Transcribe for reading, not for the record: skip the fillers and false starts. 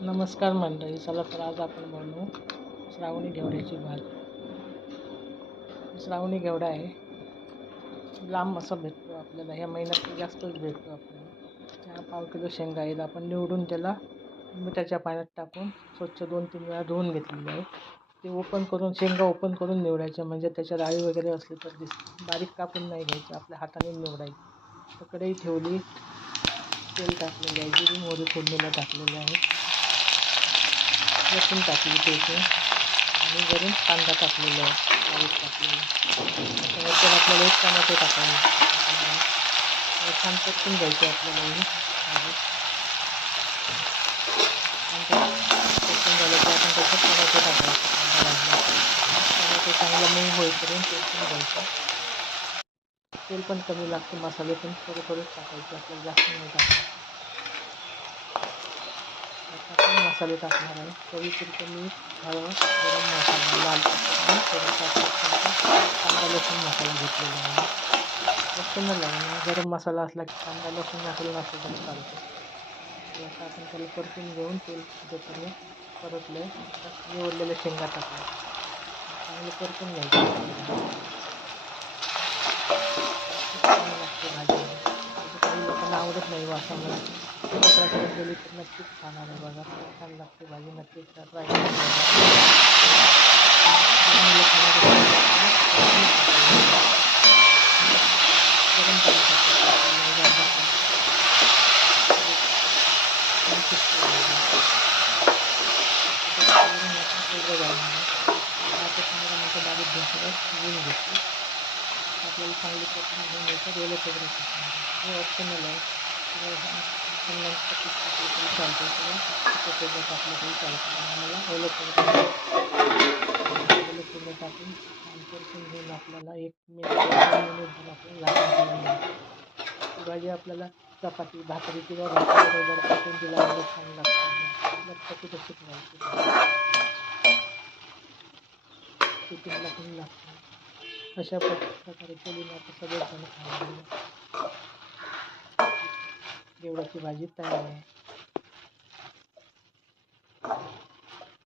नमस्कार मंडळी, चला तर आज आपण बनवू श्रावणी घेवड्याची भाजी. श्रावणी घेवडा आहे, लांब असा भेटतो आपल्याला, ह्या महिन्यात जास्तच भेटतो आपल्याला. 4-5 किलो शेंगा आहेत. आपण निवडून त्याला मिठाच्या पाण्यात टाकून स्वच्छ 2-3 वेळा धुवून घेतलेले आहे. ते ओपन करून शेंगा ओपन करून निवडायच्या, म्हणजे त्याच्या डाळी वगैरे असले तर बारीक कापून नाही घ्यायचे, आपल्या हाताने निवडायचे. तर कढई ठेवली, तेल टाकलेलं आहे, जिरी मोहरी फोडणीला टाकलेलं आहे, लसूण टाकली ठेचून आणि वरून कांदा टाकलेला आहे, बारीक टाकलेला. त्याच्यानंतर आपल्याला एक टमाटे टाकायचे, छान परतून घ्यायचे आपल्याला ही भाजी. परतून झालं की आपण त्याच्यात टमाटे टाकायचे. कांदा भाजला टमाटे चांगला मऊ होईपर्यंत परतून घ्यायचं. तेल पण कमी लागते, मसाले पण थोडेच टाकायचे, आपल्याला जास्त नाही टाकायचे. आपण मसाले टाकणार आहे, चवीपुरतं मीठ, हळद, गरम मसाला, लाल तिखट आणि थोडासा कांदा लसूण मसाला घेतलेला आहे. जास्त न लागणार, गरम मसाला असला की कांदा लसूण मसाला नसला तरी चालतो. थोडासा आपण त्याला परतून घेऊन तेल सुटेपर्यंत परतलं आहे. आता निवडलेल्या शेंगा टाकल्या, चांगलं परतून घ्यायचं. छान लागते भाजी. काही लोकांना आवडत नाही वासामुळे, करून दिली तर नक्कीच खाणार आहे. बघा छान लागते भाजी, नक्कीच ट्राय करून गरम पाणी बारीक घेतलं शिजवून घेतली. आपल्याला चांगली परतून घेऊन घ्यायचं. ओलं खोबरं टाकणार, हे ऑप्शनल आहे. शेंगांचं पीठ टाकलं तरी चालतं, किंवा सुकं खोबरं टाकलं तरी चालतं, पण आम्हाला ओलं खोबरं टाकून छान परतून घेऊन आपल्याला 1 मिनिट 2 मिनिटभर आपल्याला झाकून ठेवून द्यायचं. ही भाजी आपल्याला चपाती, भाकरी किंवा भाताबरोबर पसंतीला छान लागते. लपटपीत अशी करायची, टिफिनला पण लागते. अशा प्रकारे केली ना तर सगळेजण खाणार. घेवड्याची भाजी तयार आहे.